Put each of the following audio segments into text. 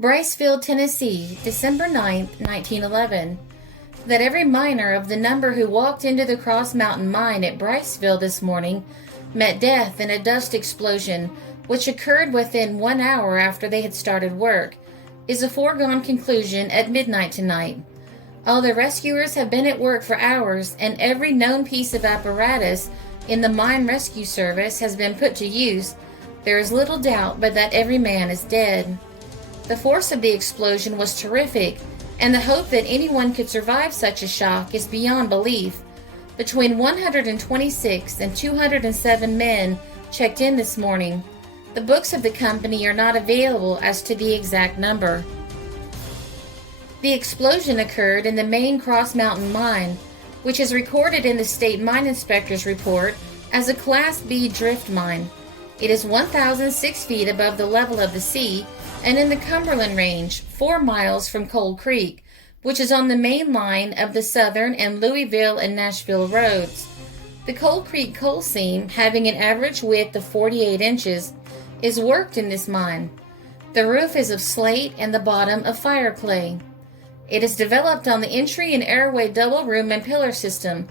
Briceville, Tennessee, December 9, 1911. That every miner of the number who walked into the Cross Mountain Mine at Briceville this morning met death in a dust explosion which occurred within 1 hour after they had started work, is a foregone conclusion at midnight tonight. Although rescuers have been at work for hours and every known piece of apparatus in the mine rescue service has been put to use, there is little doubt but that every man is dead. The force of the explosion was terrific, and the hope that anyone could survive such a shock is beyond belief. Between 126 and 207 men checked in this morning. The books of the company are not available as to the exact number. The explosion occurred in the main Cross Mountain Mine, which is recorded in the State Mine Inspector's report as a Class B drift mine. It is 1,006 feet above the level of the sea and in the Cumberland Range, 4 miles from Coal Creek, which is on the main line of the Southern and Louisville and Nashville roads. The Coal Creek coal seam, having an average width of 48 inches, is worked in this mine. The roof is of slate and the bottom of fire clay. It is developed on the entry and airway double room and pillar system.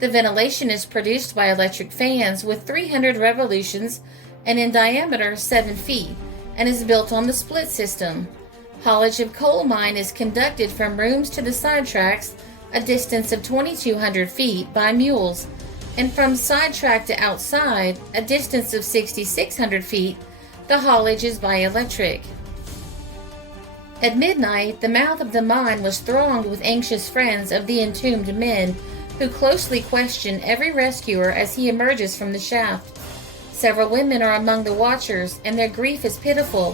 The ventilation is produced by electric fans with 300 revolutions and in diameter 7 feet, and is built on the split system. Haulage of coal mine is conducted from rooms to the sidetracks, a distance of 2,200 feet, by mules, and from sidetrack to outside, a distance of 6,600 feet, the haulage is by electric. At midnight, the mouth of the mine was thronged with anxious friends of the entombed men, who closely question every rescuer as he emerges from the shaft. Several women are among the watchers, and their grief is pitiful.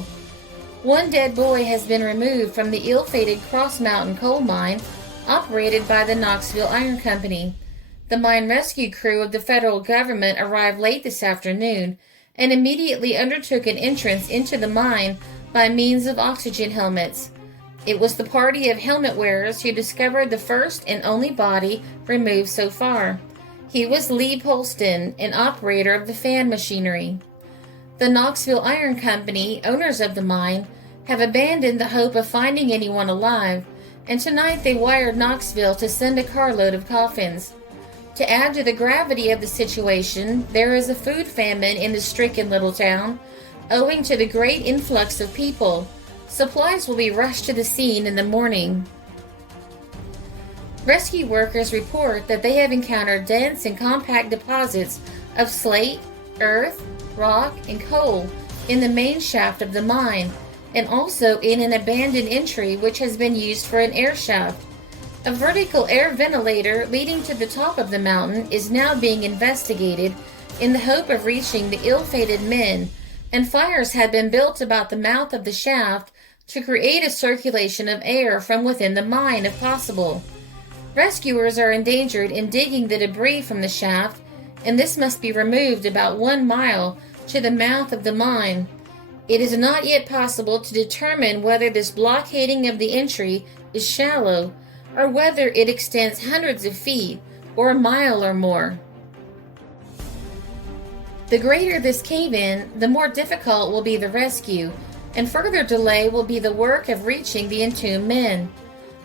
One dead boy has been removed from the ill-fated Cross Mountain coal mine operated by the Knoxville Iron Company. The mine rescue crew of the federal government arrived late this afternoon and immediately undertook an entrance into the mine by means of oxygen helmets. It was the party of helmet wearers who discovered the first and only body removed so far. He was Lee Polston, an operator of the fan machinery. The Knoxville Iron Company, owners of the mine, have abandoned the hope of finding anyone alive, and tonight they wired Knoxville to send a carload of coffins. To add to the gravity of the situation, there is a food famine in the stricken little town, owing to the great influx of people. Supplies will be rushed to the scene in the morning. Rescue workers report that they have encountered dense and compact deposits of slate, earth, rock, and coal in the main shaft of the mine, and also in an abandoned entry which has been used for an air shaft. A vertical air ventilator leading to the top of the mountain is now being investigated in the hope of reaching the ill-fated men, and fires have been built about the mouth of the shaft to create a circulation of air from within the mine if possible. Rescuers are endangered in digging the debris from the shaft, and this must be removed about 1 mile to the mouth of the mine. It is not yet possible to determine whether this blockading of the entry is shallow, or whether it extends hundreds of feet, or a mile or more. The greater this cave-in, the more difficult will be the rescue, and further delay will be the work of reaching the entombed men.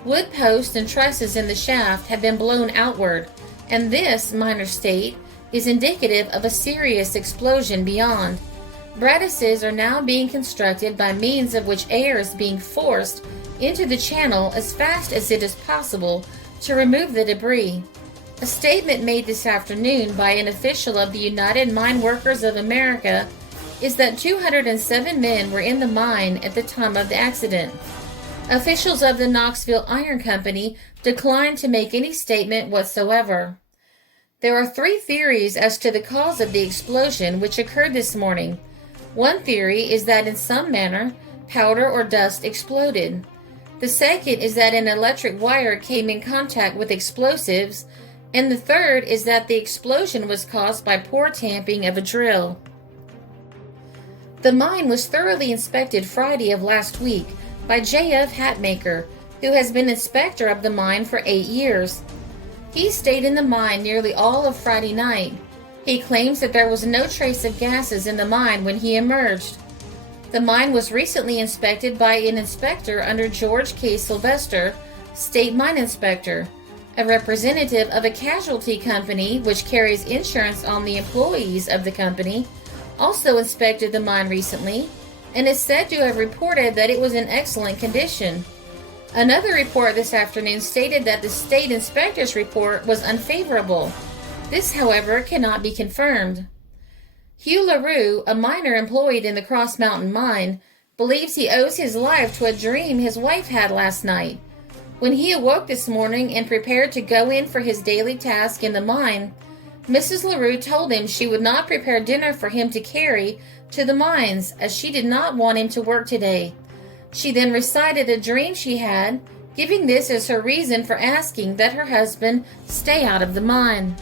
Wood posts and trusses in the shaft have been blown outward, and this, miners state, is indicative of a serious explosion beyond. Brattices are now being constructed by means of which air is being forced into the channel as fast as it is possible to remove the debris. A statement made this afternoon by an official of the United Mine Workers of America is that 207 men were in the mine at the time of the accident. Officials of the Knoxville Iron Company declined to make any statement whatsoever. There are 3 theories as to the cause of the explosion which occurred this morning. One theory is that in some manner, powder or dust exploded. The second is that an electric wire came in contact with explosives, and the third is that the explosion was caused by poor tamping of a drill. The mine was thoroughly inspected Friday of last week by J.F. Hatmaker, who has been inspector of the mine for 8 years. He stayed in the mine nearly all of Friday night. He claims that there was no trace of gases in the mine when he emerged. The mine was recently inspected by an inspector under George K. Sylvester, State Mine Inspector. A representative of a casualty company which carries insurance on the employees of the company also inspected the mine recently and is said to have reported that it was in excellent condition. Another report this afternoon stated that the state inspector's report was unfavorable. This, however, cannot be confirmed. Hugh LaRue, a miner employed in the Cross Mountain Mine, believes he owes his life to a dream his wife had last night. When he awoke this morning and prepared to go in for his daily task in the mine, Mrs. LaRue told him she would not prepare dinner for him to carry to the mines as she did not want him to work today. She then recited a dream she had, giving this as her reason for asking that her husband stay out of the mine.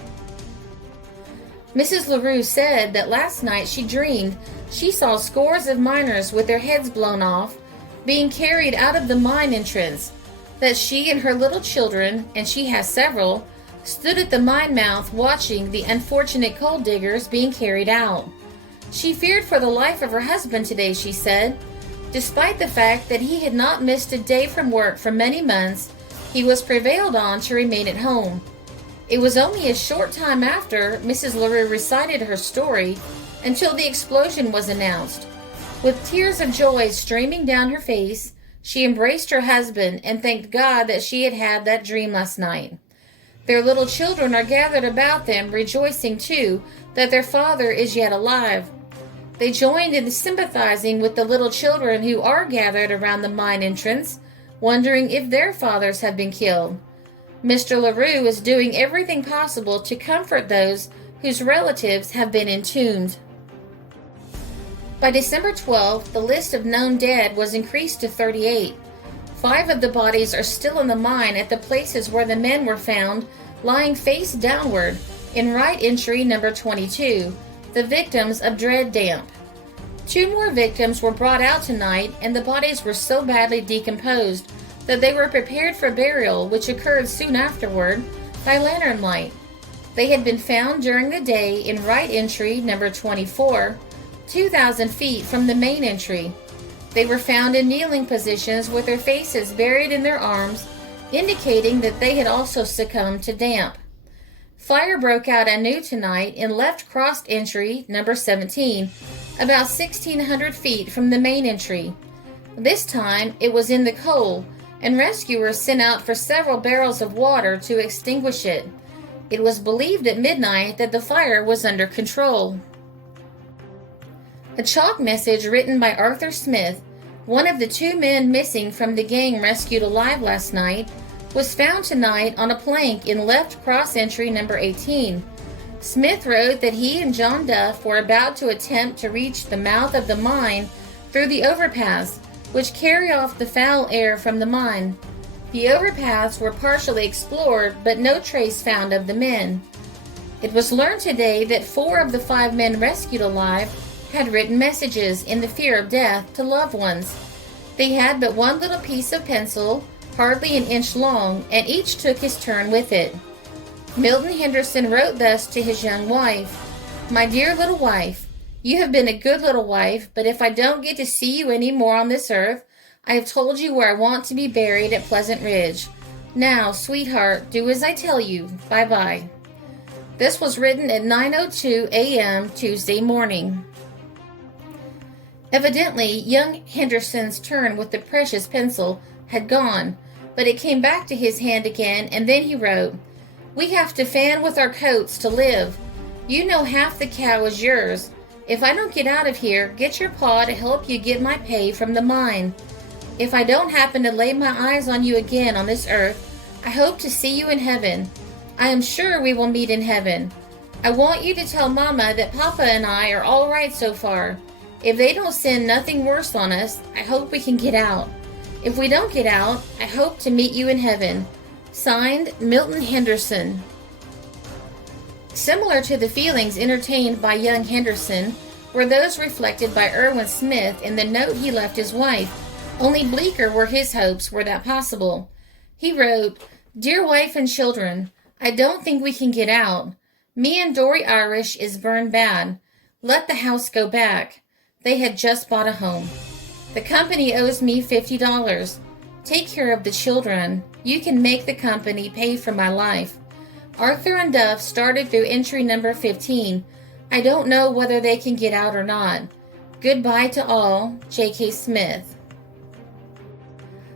Mrs. LaRue said that last night she dreamed she saw scores of miners with their heads blown off being carried out of the mine entrance, that she and her little children, and she has several, stood at the mine mouth watching the unfortunate coal diggers being carried out. She feared for the life of her husband today, she said. Despite the fact that he had not missed a day from work for many months, he was prevailed on to remain at home. It was only a short time after Mrs. LaRue recited her story until the explosion was announced. With tears of joy streaming down her face, she embraced her husband and thanked God that she had had that dream last night. Their little children are gathered about them, rejoicing too that their father is yet alive. They joined in sympathizing with the little children who are gathered around the mine entrance, wondering if their fathers have been killed. Mr. LaRue is doing everything possible to comfort those whose relatives have been entombed. By December 12th, the list of known dead was increased to 38. 5 of the bodies are still in the mine at the places where the men were found, lying face downward, in right entry number 22, the victims of dread damp. 2 more victims were brought out tonight, and the bodies were so badly decomposed that they were prepared for burial, which occurred soon afterward, by lantern light. They had been found during the day in right entry number 24, 2,000 feet from the main entry. They were found in kneeling positions with their faces buried in their arms, indicating that they had also succumbed to damp. Fire broke out anew tonight in left crossed entry number 17, about 1,600 feet from the main entry. This time it was in the coal, and rescuers sent out for several barrels of water to extinguish it. It was believed at midnight that the fire was under control. A chalk message written by Arthur Smith, one of the 2 men missing from the gang rescued alive last night, was found tonight on a plank in left cross entry number 18. Smith wrote that he and John Duff were about to attempt to reach the mouth of the mine through the overpass, which carry off the foul air from the mine. The overpaths were partially explored, but no trace found of the men. It was learned today that 4 of the 5 men rescued alive had written messages in the fear of death to loved ones. They had but one little piece of pencil, hardly an inch long, and each took his turn with it. Milton Henderson wrote thus to his young wife, "My dear little wife, you have been a good little wife, but if I don't get to see you any more on this earth, I have told you where I want to be buried at Pleasant Ridge. Now, sweetheart, do as I tell you. Bye-bye." This was written at 9:02 a.m. Tuesday morning. Evidently, young Henderson's turn with the precious pencil had gone, but it came back to his hand again, and then he wrote, "We have to fan with our coats to live. You know half the cow is yours. If I don't get out of here, get your pa to help you get my pay from the mine. If I don't happen to lay my eyes on you again on this earth, I hope to see you in heaven. I am sure we will meet in heaven. I want you to tell Mama that Papa and I are all right so far. If they don't send nothing worse on us, I hope we can get out. If we don't get out, I hope to meet you in heaven. Signed, Milton Henderson." Similar to the feelings entertained by young Henderson were those reflected by Irwin Smith in the note he left his wife, only bleaker were his hopes were that possible. He wrote, "Dear wife and children, I don't think we can get out. Me and Dory Irish is burned bad. Let the house go back. They had just bought a home. The company owes me $50. Take care of the children. You can make the company pay for my life. Arthur and Duff started through entry number 15. I don't know whether they can get out or not. Goodbye to all, J.K. Smith.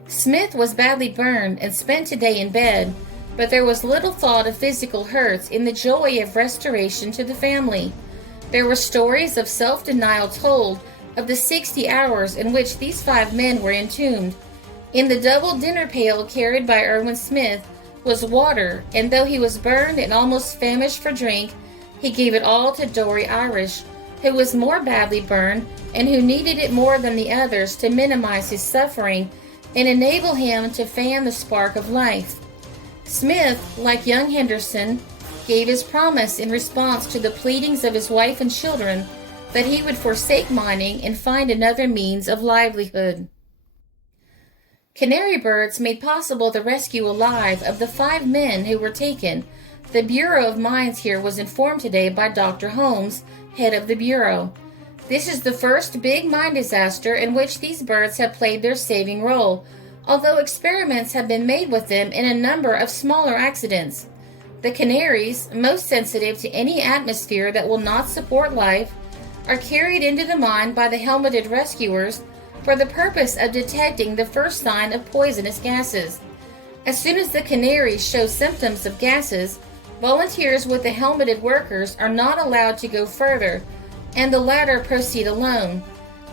Smith was badly burned and spent a day in bed, but there was little thought of physical hurts in the joy of restoration to the family. There were stories of self-denial told of the 60 hours in which these 5 men were entombed. In the double dinner pail carried by Irwin Smith was water, and though he was burned and almost famished for drink, he gave it all to Dory Irish, who was more badly burned and who needed it more than the others to minimize his suffering and enable him to fan the spark of life. Smith, like young Henderson, gave his promise in response to the pleadings of his wife and children that he would forsake mining and find another means of livelihood. Canary birds made possible the rescue alive of the 5 men who were taken. The Bureau of Mines here was informed today by Dr. Holmes, head of the Bureau. This is the first big mine disaster in which these birds have played their saving role, although experiments have been made with them in a number of smaller accidents. The canaries, most sensitive to any atmosphere that will not support life, are carried into the mine by the helmeted rescuers for the purpose of detecting the first sign of poisonous gases. As soon as the canaries show symptoms of gases, volunteers with the helmeted workers are not allowed to go further, and the latter proceed alone.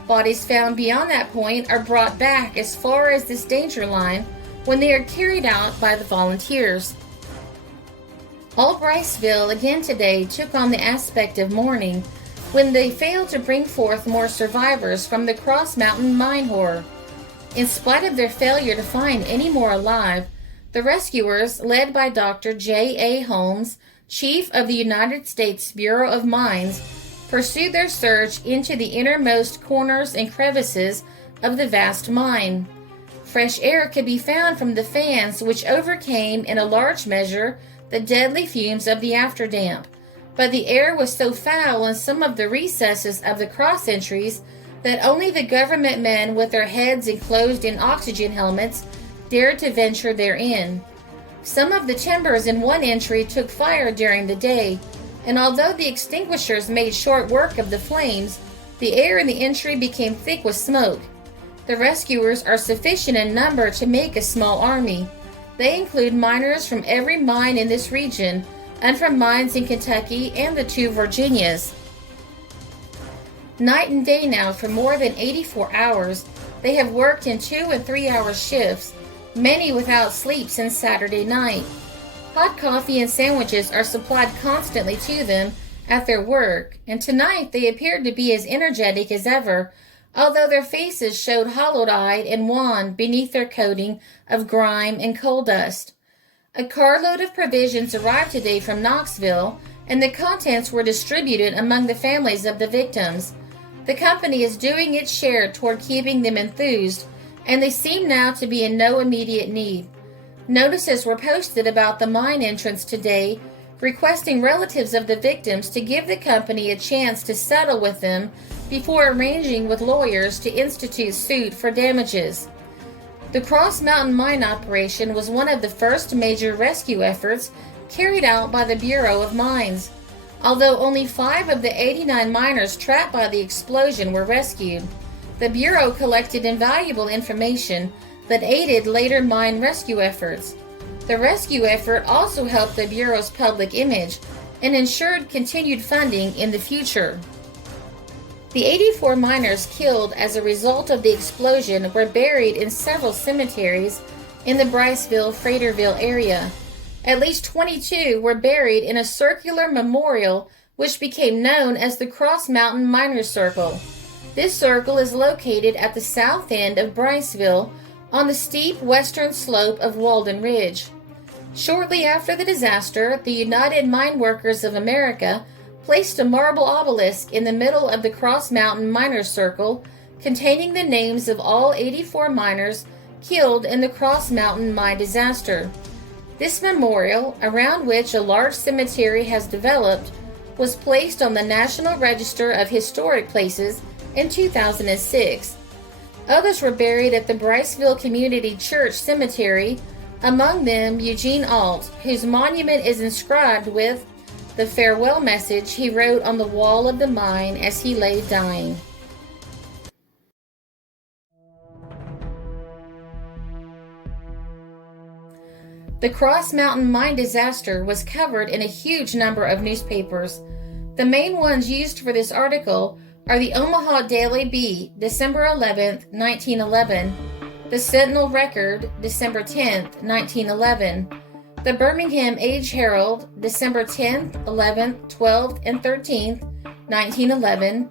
Bodies found beyond that point are brought back as far as this danger line when they are carried out by the volunteers. All Briceville again today took on the aspect of mourning when they failed to bring forth more survivors from the Cross Mountain mine horror. In spite of their failure to find any more alive, the rescuers, led by Dr. J.A. Holmes, Chief of the United States Bureau of Mines, pursued their search into the innermost corners and crevices of the vast mine. Fresh air could be found from the fans, which overcame in a large measure the deadly fumes of the afterdamp, but the air was so foul in some of the recesses of the cross entries that only the government men with their heads enclosed in oxygen helmets dared to venture therein. Some of the timbers in one entry took fire during the day, and although the extinguishers made short work of the flames, the air in the entry became thick with smoke. The rescuers are sufficient in number to make a small army. They include miners from every mine in this region, and from mines in Kentucky and the 2 Virginias. Night and day now for more than 84 hours, they have worked in 2 and 3 hour shifts, many without sleep since Saturday night. Hot coffee and sandwiches are supplied constantly to them at their work, and tonight they appeared to be as energetic as ever, although their faces showed hollow-eyed and wan beneath their coating of grime and coal dust. A carload of provisions arrived today from Knoxville, and the contents were distributed among the families of the victims. The company is doing its share toward keeping them enthused, and they seem now to be in no immediate need. Notices were posted about the mine entrance today, requesting relatives of the victims to give the company a chance to settle with them before arranging with lawyers to institute suit for damages. The Cross Mountain mine operation was one of the first major rescue efforts carried out by the Bureau of Mines. Although only 5 of the 89 miners trapped by the explosion were rescued, the Bureau collected invaluable information that aided later mine rescue efforts. The rescue effort also helped the Bureau's public image and ensured continued funding in the future. The 84 miners killed as a result of the explosion were buried in several cemeteries in the Briceville-Fraterville area. At least 22 were buried in a circular memorial which became known as the Cross Mountain Miners Circle. This circle is located at the south end of Briceville on the steep western slope of Walden Ridge. Shortly after the disaster, the United Mine Workers of America placed a marble obelisk in the middle of the Cross Mountain Miners Circle containing the names of all 84 miners killed in the Cross Mountain mine disaster. This memorial, around which a large cemetery has developed, was placed on the National Register of Historic Places in 2006. Others were buried at the Briceville Community Church Cemetery, among them Eugene Alt, whose monument is inscribed with the farewell message he wrote on the wall of the mine as he lay dying. The Cross Mountain mine disaster was covered in a huge number of newspapers. The main ones used for this article are the Omaha Daily Bee, December 11, 1911, the Sentinel Record, December 10, 1911, the Birmingham Age Herald, December 10th, 11th, 12th, and 13th, 1911,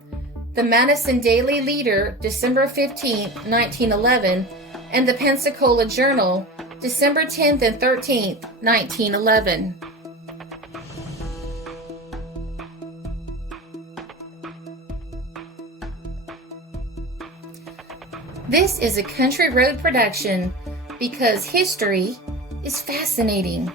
the Madison Daily Leader, December 15th, 1911, and the Pensacola Journal, December 10th and 13th, 1911. This is a Country Road production because history is fascinating.